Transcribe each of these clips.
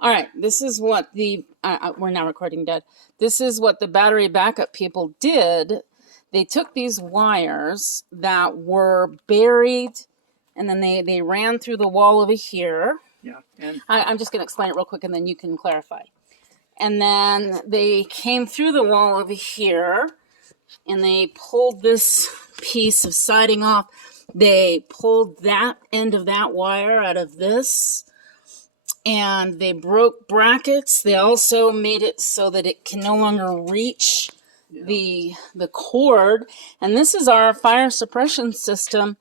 All right, this is what the we're now recording dead. This is what the battery backup people did. They took these wires that were buried, and then they ran through the wall over here. Yeah, and I'm just going to explain it real quick, and then you can clarify. And then they came through the wall over here, and they pulled this piece of siding off. They pulled that end of that wire out of this, and they broke brackets. They also made it so that it can no longer reach the cord. And this is our fire suppression system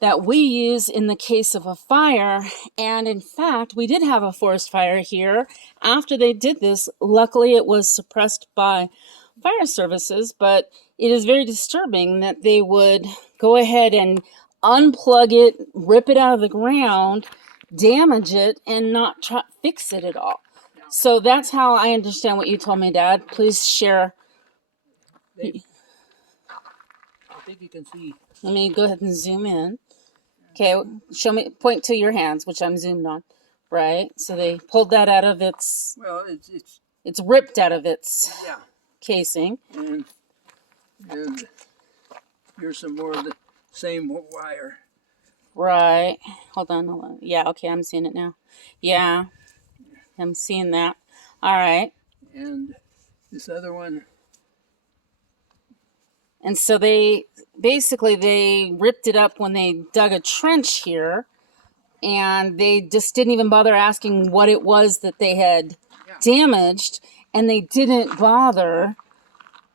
that we use in the case of a fire. And in fact, we did have a forest fire here after they did this. Luckily, it was suppressed by fire services, but it is very disturbing that they would go ahead and unplug it, rip it out of the ground, damage it, and not fix it at all. So that's how I understand what you told me, Dad. Please share. I think you can see. Let me go ahead and zoom in. Okay, show me, point to your hands, which I'm zoomed on. Right, so they pulled that out of its. Well, it's ripped out of its yeah casing. And here's some more of the same wire. Right. Hold on. Yeah, okay, I'm seeing it now. Yeah, I'm seeing that. All right. And this other one. And so they ripped it up when they dug a trench here, and they just didn't even bother asking what it was that they had damaged, and they didn't bother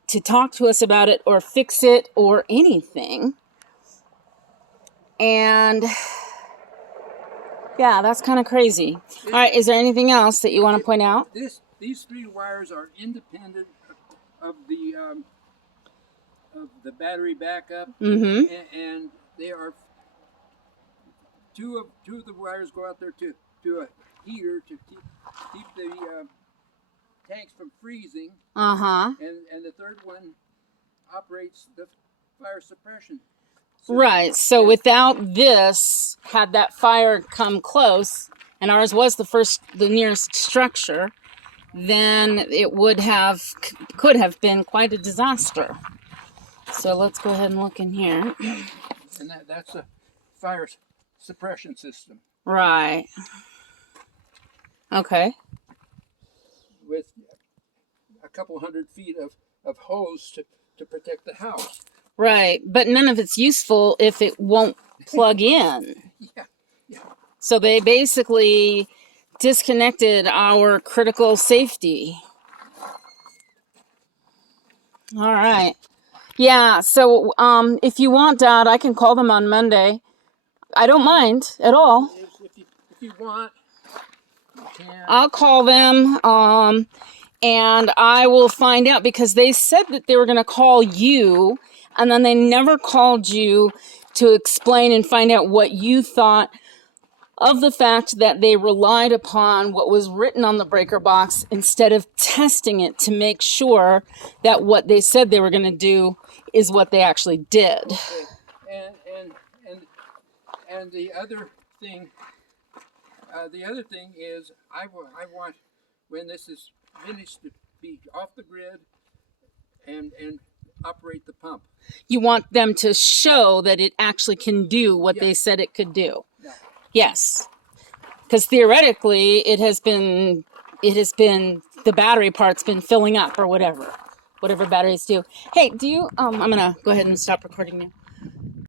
to talk to us about it or fix it or anything. And yeah, that's kind of crazy. All right, is there anything else that you want to point out? These three wires are independent of the battery backup, and they are two of the wires go out there to a heater to keep the tanks from freezing. And the third one operates the fire suppression system. Right. So without this, had that fire come close, and ours was the nearest structure, then it could have been quite a disaster. So let's go ahead and look in here. And that's a fire suppression system. Right. Okay. With a couple 100 feet of hose to protect the house. Right. But none of it's useful if it won't plug in. Yeah. So they basically disconnected our critical safety. All right. Yeah, so if you want, Dad, I can call them on Monday. I don't mind at all. If you want, you can. I'll call them, and I will find out, because they said that they were going to call you, and then they never called you to explain and find out what you thought of the fact that they relied upon what was written on the breaker box instead of testing it to make sure that what they said they were going to do is what they actually did. Okay. And the other thing is I want, when this is finished, to be off the grid and operate the pump. You want them to show that it actually can do what they said it could do. Yeah. Yes, because theoretically it has been the battery part's been filling up or whatever batteries do. Hey, do you? I'm gonna go ahead and stop recording now.